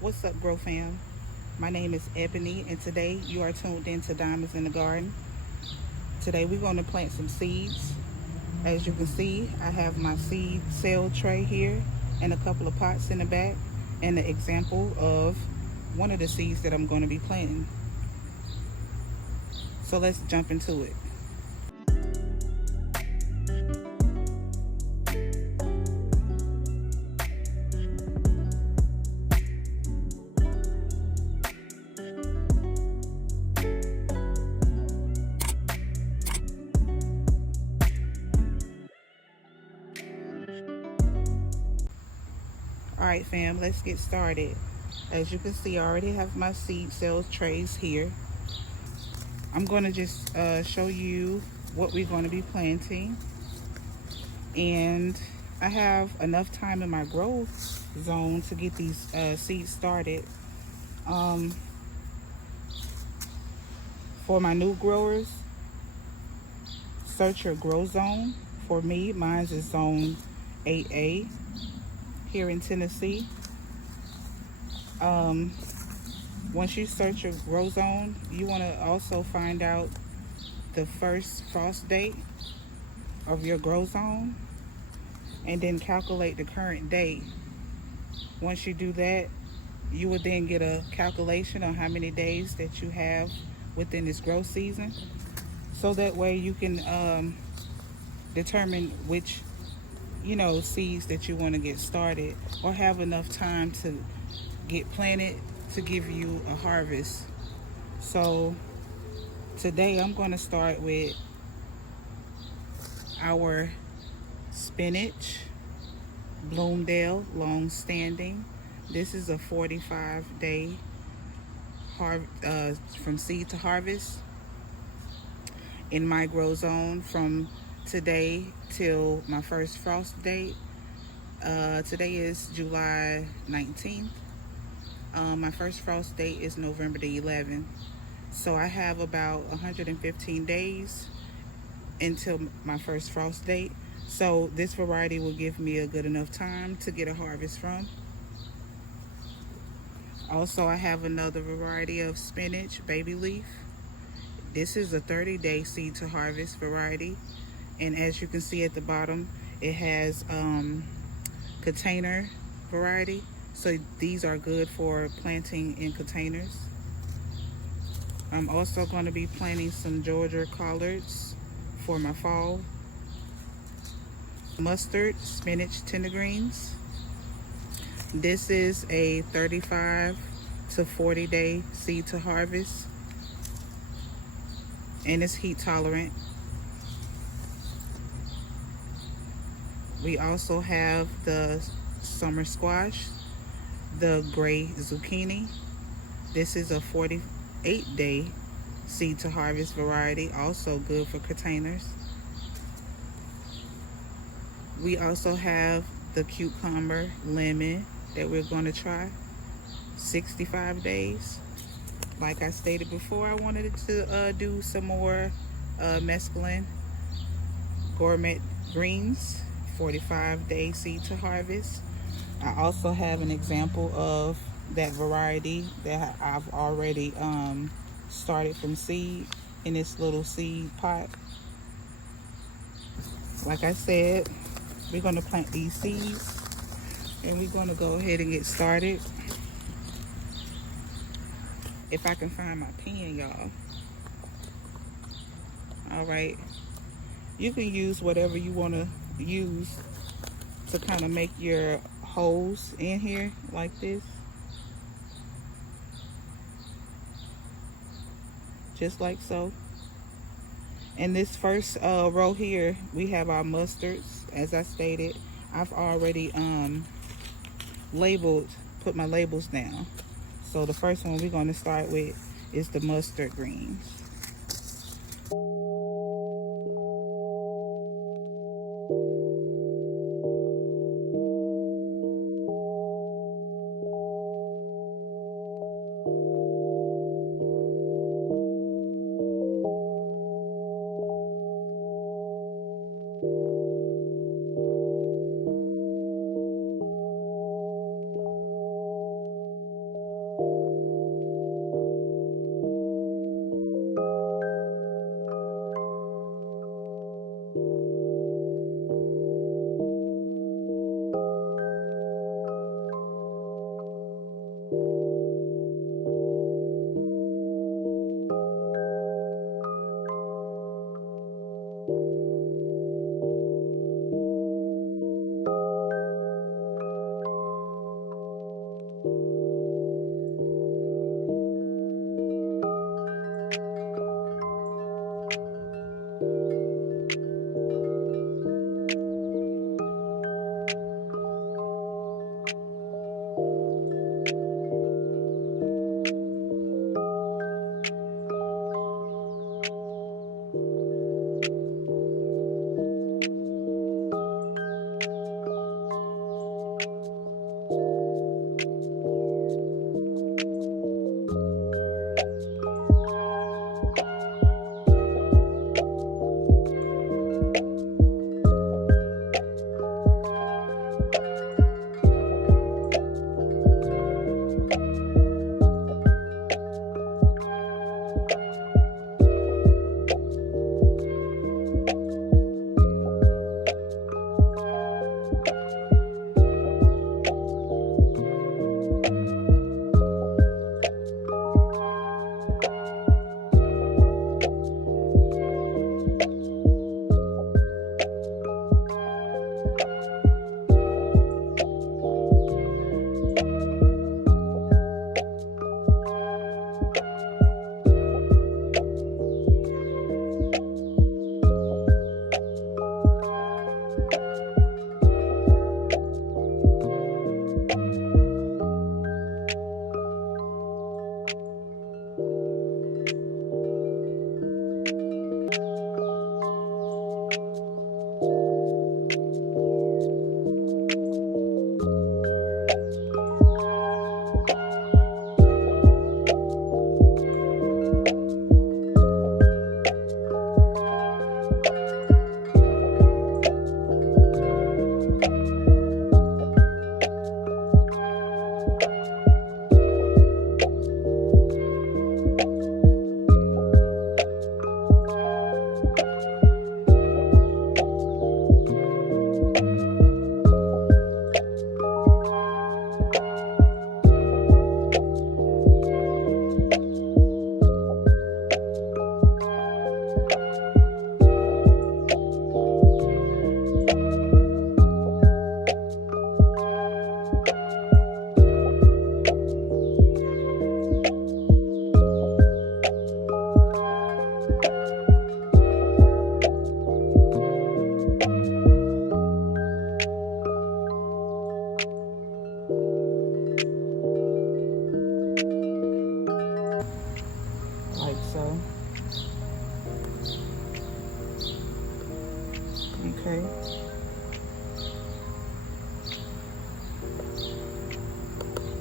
What's up, Grow Fam? My name is Ebony, and today you are tuned in to Diamonds in the Garden. Today we're going to plant some seeds. As you can see, I have my seed cell tray here and a couple of pots in the back, and an example of one of the seeds that I'm going to be planting. So let's jump into it. Alright fam, let's get started. As you can see, I already have my seed cells trays here. I'm going to just show you what we're going to be planting. And I have enough time in my growth zone to get these seeds started. For my new growers, search your grow zone. For me, mine is zone 8A here in Tennessee. Once you search your grow zone, you want to also find out the first frost date of your grow zone and then calculate the current date. Once you do that, you will then get a calculation on how many days that you have within this growth season. So that way you can determine which seeds that you want to get started or have enough time to get planted to give you a harvest. So today I'm going to start with our spinach, Bloomsdale, long standing. This is a 45-day from seed to harvest in my grow zone from today till my first frost date. Today is July 19th. My first frost date is November the 11th. So I have about 115 days until my first frost date. So this variety will give me a good enough time to get a harvest from. Also, I have another variety of spinach, baby leaf. This is a 30-day seed to harvest variety. And as you can see at the bottom, it has container variety. So these are good for planting in containers. I'm also going to be planting some Georgia collards for my fall. Mustard, spinach, tender greens. This is a 35 to 40-day seed to harvest, and it's heat tolerant. We also have the summer squash, the gray zucchini. This is a 48-day seed to harvest variety, also good for containers. We also have the cucumber lemon that we're going to try, 65 days. Like I stated before, I wanted to do some more Mesclun gourmet greens, 45-day seed to harvest. I also have an example of that variety that I've already started from seed in this little seed pot. Like I said, we're going to plant these seeds and we're going to go ahead and get started. If I can find my pen, y'all. All right, you can use whatever you want to use to kind of make your holes in here like this, just like so. In this first row here, we have our mustards. As I stated, I've already put my labels down. So the first one we're going to start with is the mustard greens.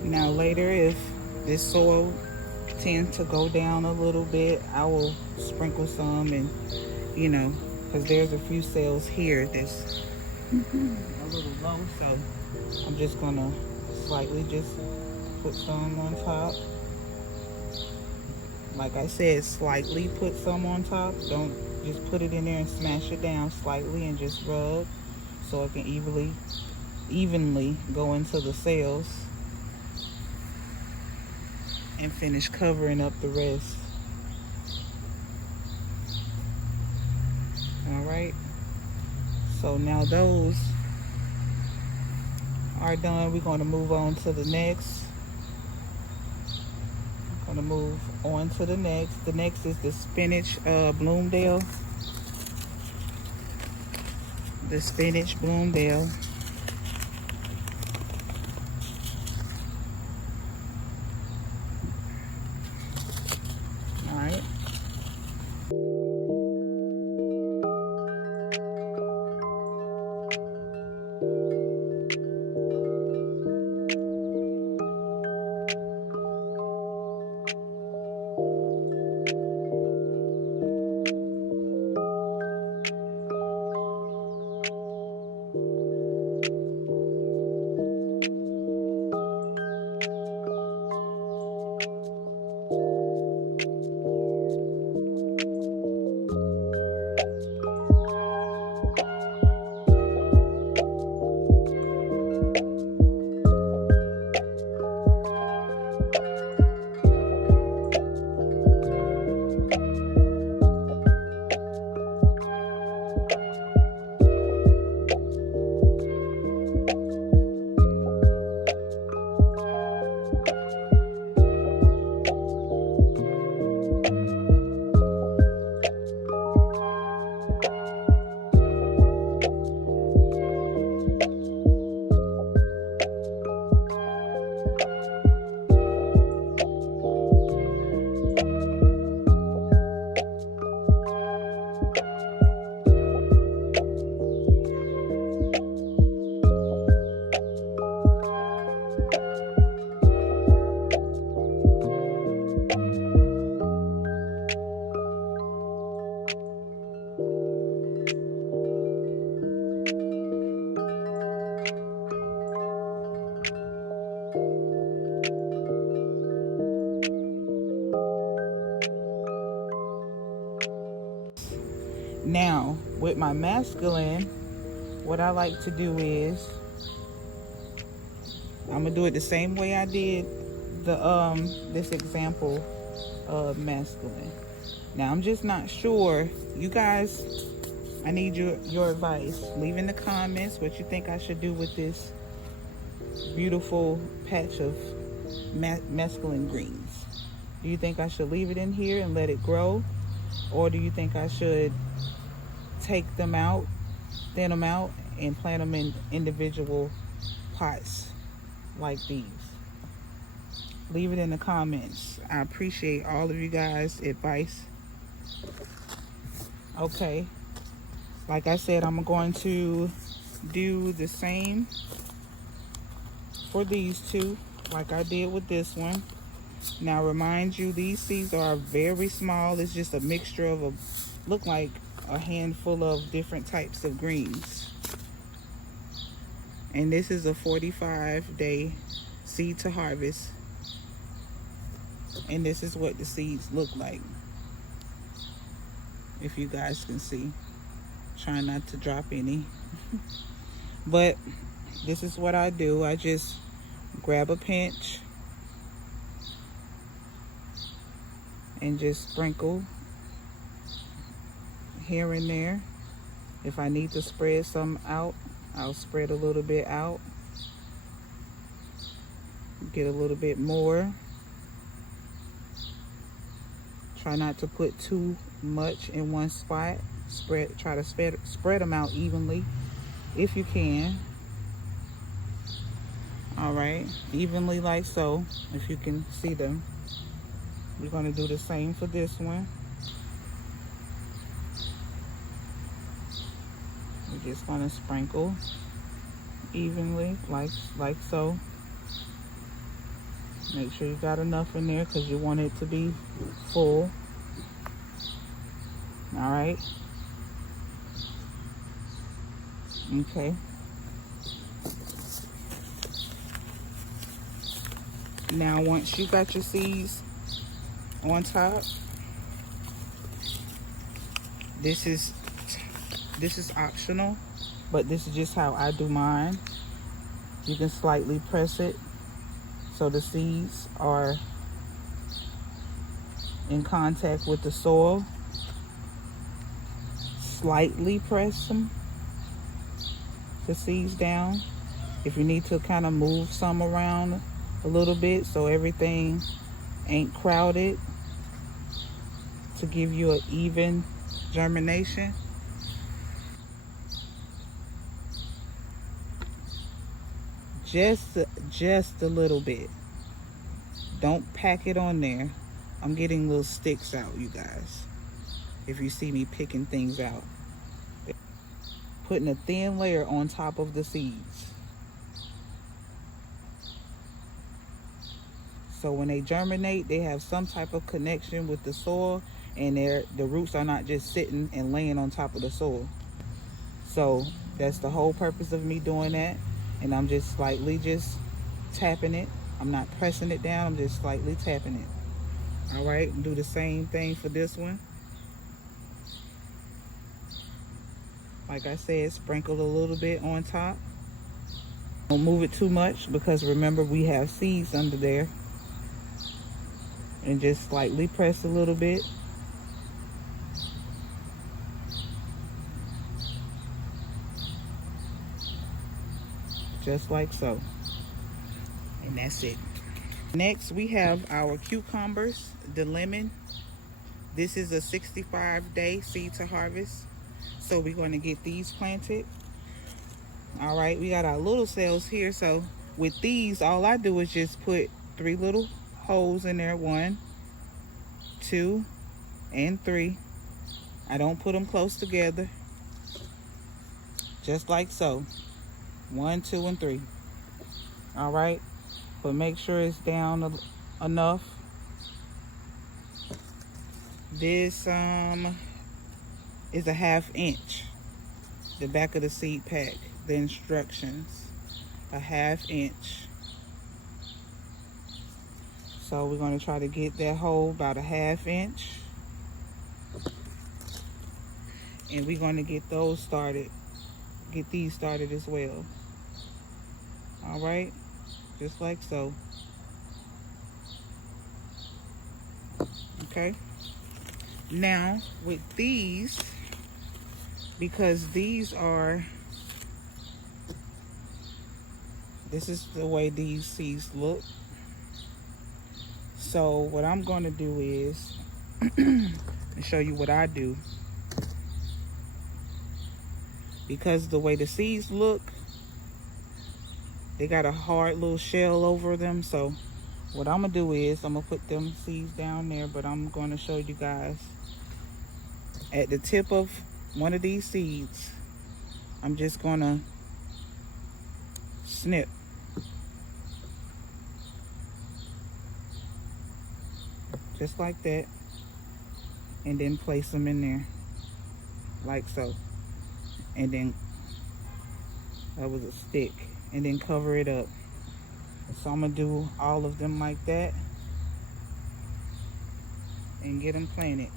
Now later, if this soil tends to go down a little bit, I will sprinkle some, and you know, because there's a few cells here that's a little low, so I'm just gonna slightly just put some on top. Like I said, slightly put some on top. Don't just put it in there and smash it down slightly, and just rub so it can evenly go into the cells, and finish covering up the rest. All right, so now those are done. We're going to move on to the next. I'm going to move on to the next. The next is the spinach Bloomsdale. The spinach Bloomsdale. All right. Now, with my mesclun, what I like to do is, I'm gonna do it the same way I did the this example of mesclun. Now, I'm just not sure. You guys, I need your advice. Leave in the comments what you think I should do with this beautiful patch of mesclun greens. Do you think I should leave it in here and let it grow? Or do you think I should take them out, thin them out, and plant them in individual pots like these? Leave it in the comments. I appreciate all of you guys' advice. Okay, like I said, I'm going to do the same for these two like I did with this one. Now, remind you, these seeds are very small. It's just a mixture of look like a handful of different types of greens. And this is a 45-day seed to harvest. And this is what the seeds look like. If you guys can see. Try not to drop any. But this is what I do. I just grab a pinch and just sprinkle here and there. If I need to spread some out, I'll spread a little bit out. Get a little bit more. Try not to put too much in one spot. Try to spread them out evenly if you can. All right, evenly like so, if you can see them. We're going to do the same for this one. We're just going to sprinkle evenly like so. Make sure you got enough in there because you want it to be full. All right. Okay. Now, once you got your seeds on top, this is optional, but this is just how I do mine. You can slightly press it so the seeds are in contact with the soil. Slightly press the seeds down. If you need to kind of move some around a little bit so everything ain't crowded, to give you an even germination. Just a little bit. Don't pack it on there. I'm getting little sticks out, you guys. If you see me picking things out. Putting a thin layer on top of the seeds. So when they germinate, they have some type of connection with the soil, and the roots are not just sitting and laying on top of the soil. So that's the whole purpose of me doing that. And I'm just slightly just tapping it. I'm not pressing it down, I'm just slightly tapping it. All right, do the same thing for this one. Like I said, sprinkle a little bit on top. Don't move it too much because remember we have seeds under there. And just slightly press a little bit. Just like so. And that's it. Next we have our cucumbers, the lemon. This is a 65-day seed to harvest. So we're going to get these planted. All right, we got our little cells here. So with these, all I do is just put 3 little holes in there. 1, 2, and 3. I don't put them close together. Just like so. 1, 2, and 3. All right, but make sure it's down enough. This is a 1/2 inch. The back of the seed pack, the instructions, a 1/2 inch. So we're going to try to get that hole about a 1/2 inch. And we're going to get those started, get these started as well. All right, just like so. Okay. Now with these, because these are, this is the way these seeds look. So what I'm going to do is show you what I do. Because the way the seeds look, they got a hard little shell over them. So what I'm gonna do is I'm gonna put them seeds down there, but I'm going to show you guys at the tip of one of these seeds. I'm just gonna snip. Just like that. And then place them in there. Like so. And then, that was a stick. And then cover it up. So I'm gonna do all of them like that. And get them planted.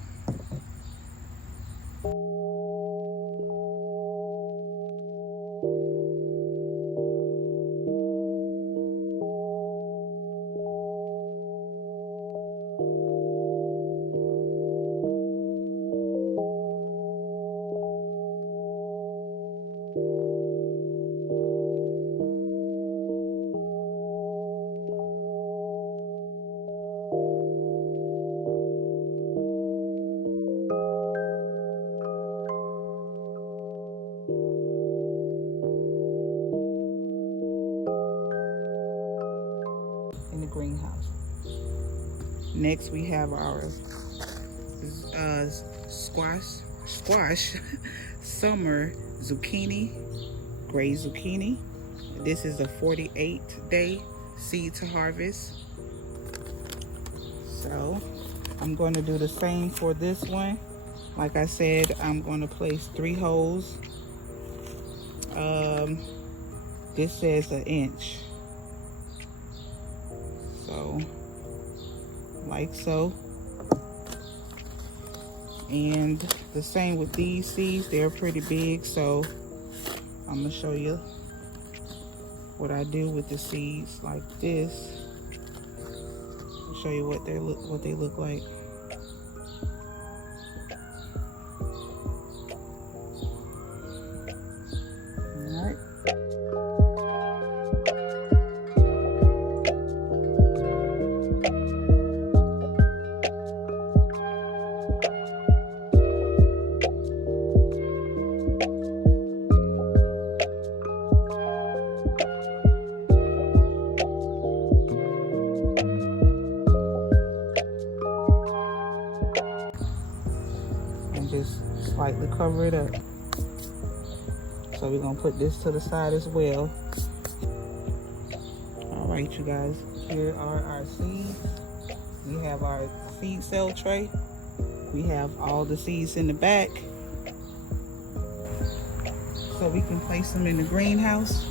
In the greenhouse. Next we have our squash summer zucchini, gray zucchini. This is a 48-day seed to harvest. So I'm going to do the same for this one. Like I said, I'm going to place 3 holes. This says 1 inch. So, like so. And the same with these seeds. They're pretty big, so I'm going to show you what I do with the seeds like this. I'll show you what they look like. Alright. Just slightly cover it up. So we're gonna put this to the side as well. All right, you guys, here are our seeds. We have our seed cell tray. We have all the seeds in the back, so we can place them in the greenhouse.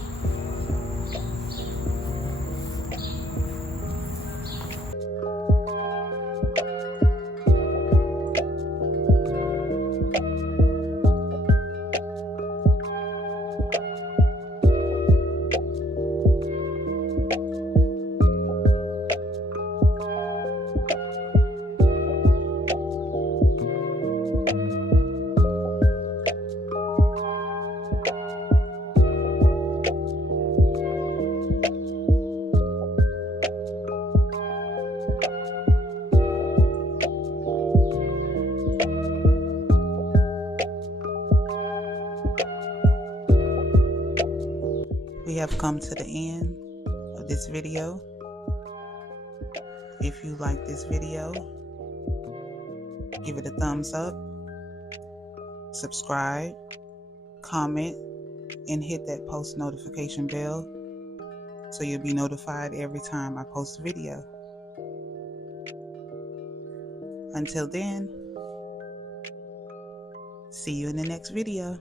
We have come to the end of this video. If you like this video, give it a thumbs up, subscribe, comment, and hit that post notification bell so you'll be notified every time I post a video. Until then, see you in the next video.